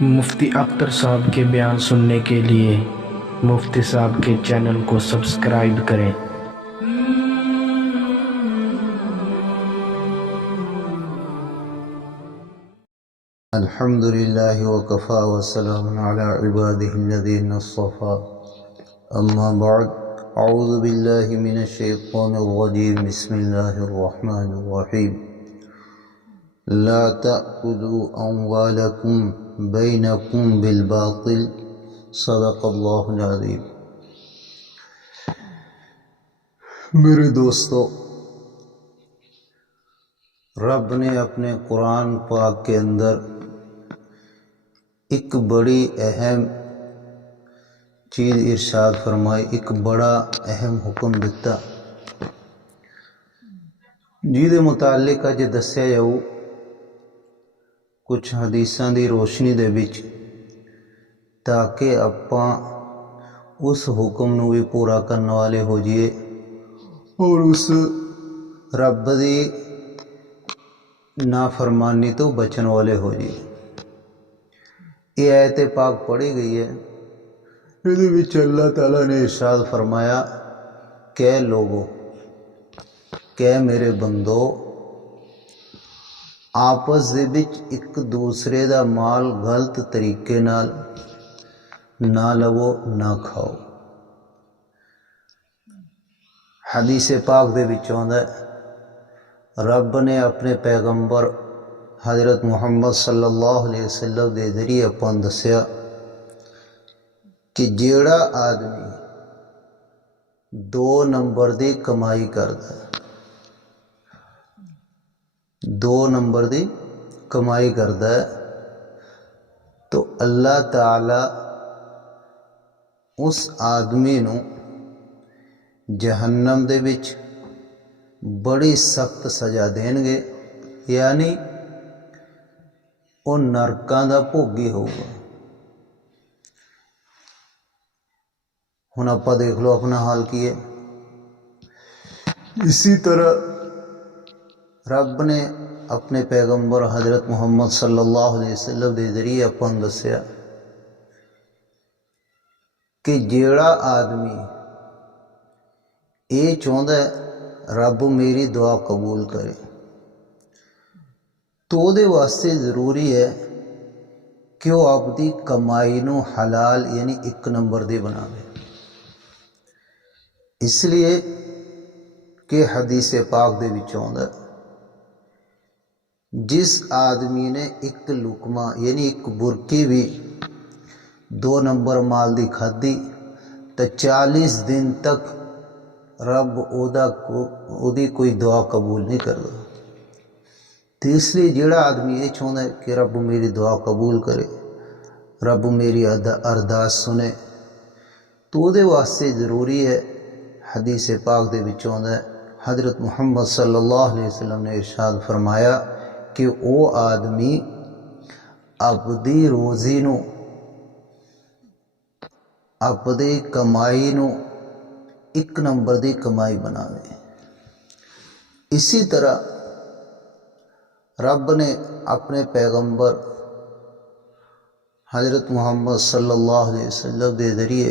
मुफ्ती अख्तर साहब के बयान सुनने के लिए मुफ्ती साहब के चैनल को सब्सक्राइब करें। अल्हम्दुलिल्लाहि वकफ़ा वस्सलामुन अला इबादिहिल्लज़ीना इस्तफ़ा अम्मा बअद अऊज़ु बिल्लाहि मिनश शैतानिर रजीम बिस्मिल्लाहिर रहमानिर रहीम ला तअकुलू अम्वालकुम बैनकुम बिल बातिल सदक़ल्लाहुल अज़ीम। मेरे दोस्तों, रब ने अपने कुरान पाक के अंदर एक बड़ी अहम चीज़ इरशाद फरमाई, एक बड़ा अहम हुक्म दिता जिहदे मुतालिक अज दस्या जाऊ कुछ हदीसां दी रोशनी दे विच, ताकि आपां उस हुक्म नूं भी पूरा करने वाले हो जाइए और उस रब दी नाफरमानी तो बचन वाले हो जाइए। ये आयत पाक पढ़ी गई है, इहदे विच अल्लाह ताला ने इरशाद फरमाया, कै लोगो, कै मेरे बंदो, आपस दे विच एक दूसरे दा माल गलत तरीके नाल ना लवो ना खाओ। हदीस पाक दे विच आउंदा है, रब ने अपने पैगंबर हज़रत मुहम्मद सल्लल्लाहु अलैहि वसल्लम के जरिए अपन दस्या कि जेड़ा आदमी 2 नंबर की कमाई करता है, 2 नंबर की कमाई करता है, तो अल्लाह ताला उस आदमी नूं जहन्नम दे विच बड़ी सख्त सज़ा देंगे, यानी वो नरकां दा भोगी होगा। हुण आपां देख लो अपना हाल की है। इसी तरह रब ने अपने पैगंबर हज़रत मुहम्मद सल्लल्लाहु अलैहि वसल्लम के जरिए अपन दस्या कि जेड़ा आदमी ये चाहता है रब मेरी दुआ कबूल करे, तो वो वास्ते ज़रूरी है कि वो अपनी कमाई नूं हलाल यानी 1 नंबर दी बनावे। इसलिए कि हदीस पाक दे विच आउंदा, जिस आदमी ने 1 लुकमा यानी 1 बुरकी भी 2 नंबर माल दी खाधी तो 40 दिन तक रब ओदी कोई दुआ कबूल नहीं करता। तो इसलिए जेड़ा आदमी ये चाहता है कि रब मेरी दुआ कबूल करे, रब मेरी अरदास सुने, तो वो वास्ते ज़रूरी है। हदीस पाक दे विच आउंदा है, हज़रत मुहम्मद सल्लल्लाहु अलैहि वसल्लम ने इरशाद फरमाया कि वो आदमी अपनी रोज़ी नूं, अपनी कमाई नूं 1 नंबर की कमाई बनावे। इसी तरह रब ने अपने पैगंबर हज़रत मुहम्मद सल्लल्लाहु अलैहि वसल्लम के जरिए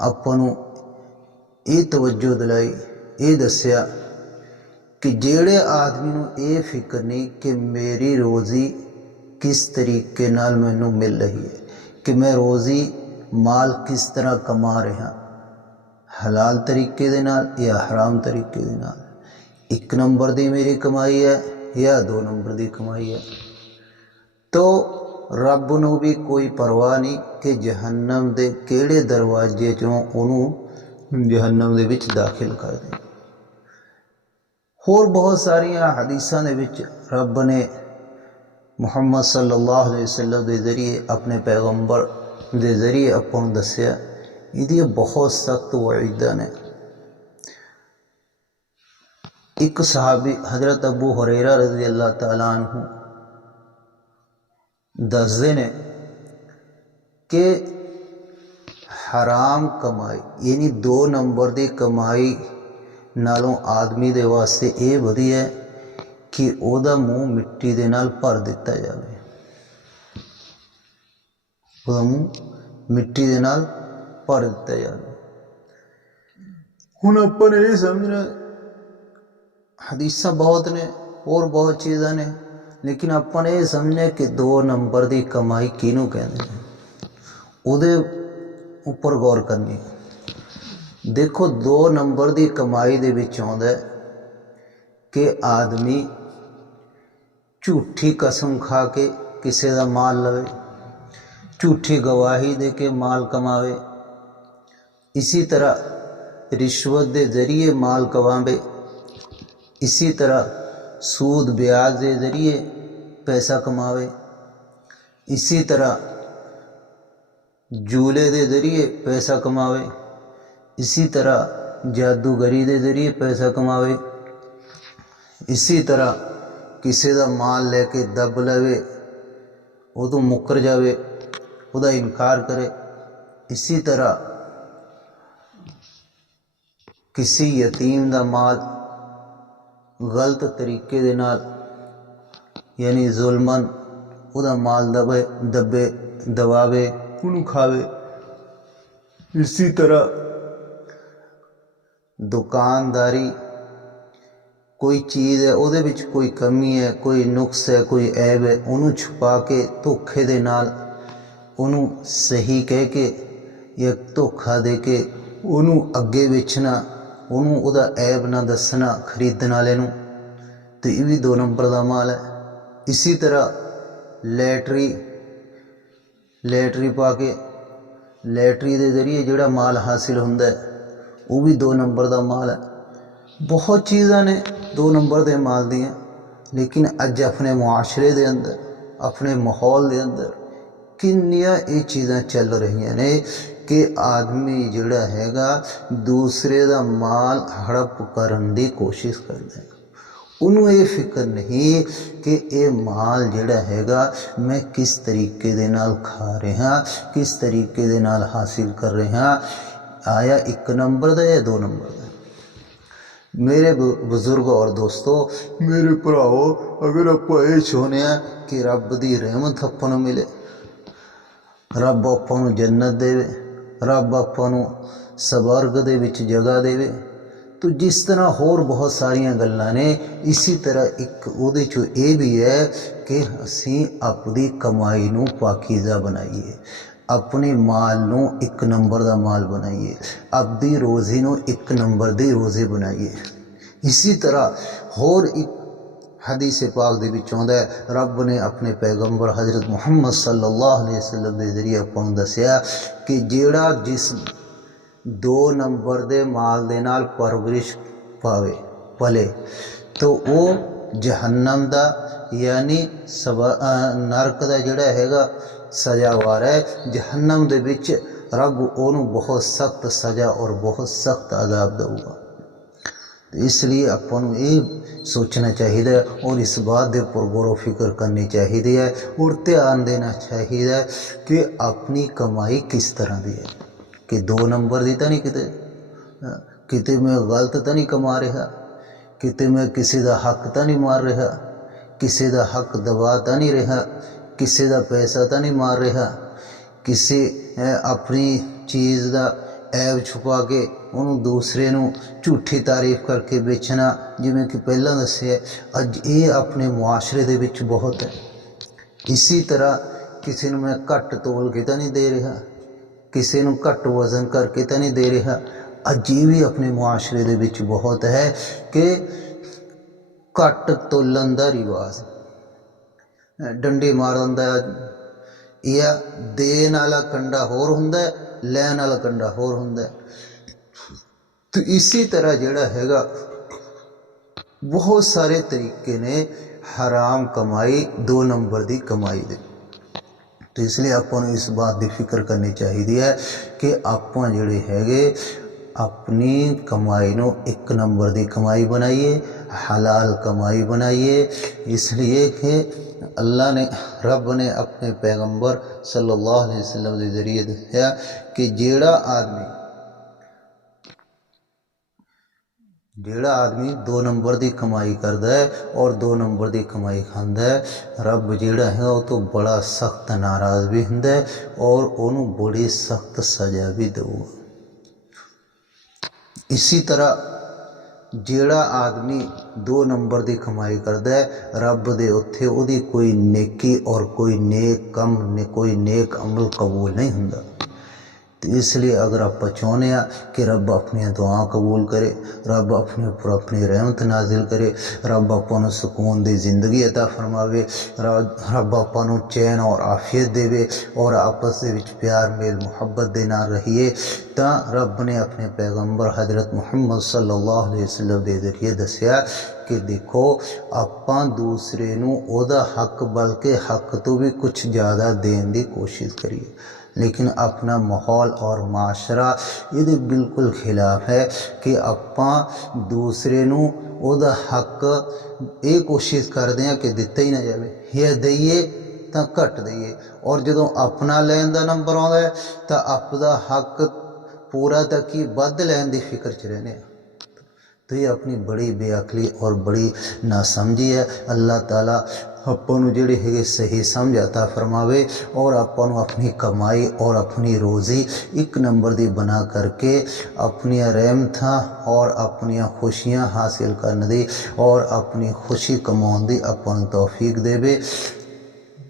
आपां नूं ये तवज्जो दिलाई, ये दस्या कि जेड़े आदमी नूं ये फिक्र नहीं कि मेरी रोज़ी किस तरीके नाल मैनूं मिल रही है, कि मैं रोज़ी माल किस तरह कमा रहा, हलाल तरीके दे नाल या हराम तरीके दे नाल, 1 नंबर की मेरी कमाई है या 2 नंबर की कमाई है, तो रब नूं भी कोई परवाह नहीं कि जहन्नम दे किहड़े दरवाजे चों उन्होंने जहन्नम दे विच दाखिल कर दे। होर बहुत सारिया हदीसां दे विच रब ने मुहम्मद सल्लल्लाहु अलैहि वसल्लम के जरिए अपने पैगंबर के जरिए आपां नूं दस्या, इहदी बहुत सख्त वईदां ने। एक सहाबी हज़रत अबू हुरैरा रज़ी अल्लाह तआला अन्हु दसदे ने कि हराम कमाई यानी 2 नंबर की कमाई नालों आदमी दे वास्ते ये वधिया है कि ओदा मुँह मिट्टी दे नाल भर दिता जाए। ਉਹਦਾ ਮੂੰਹ ਮਿੱਟੀ ਦੇ ਨਾਲ ਭਰ ਦਿੱਤਾ ਜਾਵੇ। ਹੁਣ ਆਪਾਂ ਨੇ ਇਹ ਸਮਝਣਾ, ਹਦੀਸਾਂ ਬਹੁਤ ਨੇ, ਹੋਰ ਬਹੁਤ ਚੀਜ਼ਾਂ ਨੇ, ਲੇਕਿਨ ਆਪਾਂ ਨੇ ਇਹ ਸਮਝਣਾ ਕਿ 2 ਨੰਬਰ ਦੀ ਕਮਾਈ ਕਿਹਨੂੰ ਕਹਿੰਦੇ ਨੇ, ਉਹਦੇ ਉੱਪਰ ਗੌਰ ਕਰਨੀ। ਦੇਖੋ 2 ਨੰਬਰ ਦੀ ਕਮਾਈ ਦੇ ਵਿੱਚ ਆਉਂਦਾ ਕਿ ਆਦਮੀ ਝੂਠੀ ਕਸਮ ਖਾ ਕੇ ਕਿਸੇ ਦਾ ਮਾਲ ਲਵੇ, ਝੂਠੀ ਗਵਾਹੀ ਦੇ ਕੇ ਮਾਲ ਕਮਾਵੇ, इसी तरह रिश्वत के जरिए माल कमावे, इसी तरह सूद ब्याज के जरिए पैसा कमावे, इसी तरह जूले के जरिए पैसा कमावे, इसी तरह जादूगरी के जरिए पैसा कमावे, इसी तरह किसी का माल लेके दब लवे, वो तो मुकर जावे, उसका इनकार करे, इसी तरह किसी यतीम का माल गलत तरीके दे नाल यानी जुल्मन उसका माल दबे दबावे, उन्होंने खावे। इसी तरह दुकानदारी, कोई चीज़ है उहदे विच कोई कमी है, कोई नुक्स है, कोई ऐब है, उन्होंने छुपा के धोखे दे नाल उन्होंने सही कह के या धोखा दे के उन्होंने अगे बेचना, उन्होंने उहदा ऐब ना दसना खरीदण वाले नूं, तो ये भी 2 नंबर का माल है। इसी तरह लैटरी पा के लैटरी के जरिए जोड़ा माल हासिल होंदा है वो भी 2 नंबर का माल है। बहुत चीज़ां ने 2 नंबर के माल दियाँ, लेकिन अज अपने मुआशरे के अंदर, अपने माहौल के अंदर किन्नियां ये चीज़ां चल रही ने कि आदमी जिहड़ा हैगा दूसरे का माल हड़प करन दी कोशिश करता है। उन्होंने ये फिक्र नहीं कि ये माल जिहड़ा हैगा मैं किस तरीके दे नाल खा रहा, किस तरीके दे नाल हासिल कर रहा, आया 1 नंबर का या 2 नंबर का। मेरे बुजुर्ग और दोस्तों, मेरे भराओ, अगर आप ये चाहते हैं कि रब की रहमत आपां नूं मिले, रब आपां नूं जन्नत देवे, रब आपां नूं स्वर्ग दे विच जगह देवे, तो जिस तरह होर बहुत सारिया गल्लां ने, इसी तरह एक उहदे चों ये भी है कि असीं अपनी कमाई नूं पाकीज़ा बनाइए, अपने माल नूं 1 नंबर का माल बनाइए, अपनी रोज़ी नूं 1 नंबर की रोज़ी बनाइए। इसी तरह होर एक हदीस पाक दे विच आउंदा है, रब ने अपने पैगंबर हज़रत मुहम्मद सल्लल्लाहु अलैहि वसल्लम के जरिए आपां नूं दस्सिया कि जेड़ा जिस 2 नंबर के माल दे नाल परवरिश पावे पले तो वो जहन्नम दा यानी नरक दा जिहड़ा हैगा सजावार है। जहन्नम दे विच रब ओनू बहुत सख्त सज़ा और बहुत सख्त अजाब देगा। तो इसलिए आपां नूं ये सोचना चाहिए और इस बात के उपर गौर फिक्र करनी चाहिए है और ध्यान देना चाहिए कि अपनी कमाई किस तरह की है, कि 2 नंबर की तो नहीं, किते मैं गलत तो नहीं कमा रहा, किते मैं किसी का हक तो नहीं मार रहा, किसी का हक दबा तो नहीं रहा, किसी का पैसा तो नहीं मार रहा, किसी अपनी चीज़ का ऐब छुपा के उन्होंने दूसरे नूं झूठी तारीफ करके बेचना, जिमें कि पहला दस्सिया अज ये अपने मुआशरे दे विच बहुत है। इसी तरह किसी नूं मैं घट तोल के तो नहीं दे रहा, किसी नूं घट वजन करके तो नहीं दे रहा, अज ये भी अपने मुआशरे दे विच बहुत है कि घट तोलन दा रिवाज, डंडे मारन दा, या देन वाला कंडा होर हुंदा है, लैन वाला कंडा होर हुंदा है। तो इसी तरह जिहड़ा हैगा बहुत सारे तरीके ने हराम कमाई 2 नंबर की कमाई दे। तो इसलिए आपां नूं इस बात की फिक्र करनी चाहिए है कि आपां जिहड़े हैगे अपनी कमाई नूं 1 नंबर की कमाई बनाइए, हलाल कमाई बनाइए। इसलिए कि अल्लाह ने, रब ने अपने पैगंबर सल्लल्लाहु अलैहि वसल्लम के जरिए दस्सिया कि जेड़ा आदमी ਜਿਹੜਾ ਆਦਮੀ 2 ਨੰਬਰ ਦੀ ਕਮਾਈ ਕਰਦਾ ਹੈ ਔਰ 2 ਨੰਬਰ ਦੀ ਕਮਾਈ ਖਾਂਦਾ ਹੈ, ਰੱਬ ਜਿਹੜਾ ਹੈ ਉਹ ਤੋਂ ਬੜਾ ਸਖਤ ਨਾਰਾਜ਼ ਵੀ ਹੁੰਦਾ ਹੈ ਔਰ ਉਹਨੂੰ ਬੜੀ ਸਖਤ ਸਜ਼ਾ ਵੀ ਦੇਊਗਾ। ਇਸੇ ਤਰ੍ਹਾਂ ਜਿਹੜਾ ਆਦਮੀ 2 ਨੰਬਰ ਦੀ ਕਮਾਈ ਕਰਦਾ ਹੈ, ਰੱਬ ਦੇ ਉੱਥੇ ਉਹਦੀ ਕੋਈ ਨੇਕੀ ਔਰ ਕੋਈ ਨੇਕ ਕੰਮ ਨੇ ਕੋਈ ਨੇਕ ਅਮਲ ਕਬੂਲ ਨਹੀਂ ਹੁੰਦਾ। तो इसलिए अगर आप चाहते हैं कि रब अपनी दुआ कबूल करे, रब अपने ऊपर अपनी रहमत नाजिल करे, रब आपको सुकून दी जिंदगी अता फरमावे, रब आपको चैन और आफियत देवे और आपस के विच प्यार मेल मुहब्बत दे नाल रहिए, तो रब ने अपने पैगंबर हजरत मुहम्मद सल्लल्लाहु अलैहि वसल्लम के जरिए दसिया कि देखो आपां दूसरे नूं ओहदा हक बल्कि हक तो भी कुछ ज़्यादा देने की कोशिश करिए, लेकिन अपना माहौल और माशरा ये बिल्कुल खिलाफ है कि आपां दूसरे नूं ओहदा हक ये कोशिश करते हैं कि दिता ही ना जाए, या दईए तो घट दईए, और जदों अपना लैन का नंबर आता है तो आपका हक पूरा तक ही वध लैन की फिक्र च रहने। तो ये अपनी बड़ी बेअकली और बड़ी नासमझी है। अल्लाह ताला आपां नूं जिहड़े है सही समझ अता फरमावे और आपां नूं अपनी कमाई और अपनी रोज़ी 1 नंबर दी बना करके अपनी रहमतां और अपनी खुशियां हासिल करने दी और अपनी खुशी कमाउण दी आपां नूं तौफीक देवे।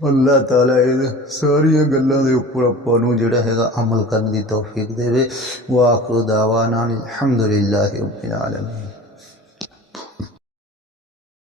अल्लाह ताला ये सारिया गल्लां दे उपर आपां नूं जिहड़ा हैगा अमल करने दी तौफीक देवे। व आखिरु दावाना अल्हम्दुलिल्लाहि रब्बिल आलमीन।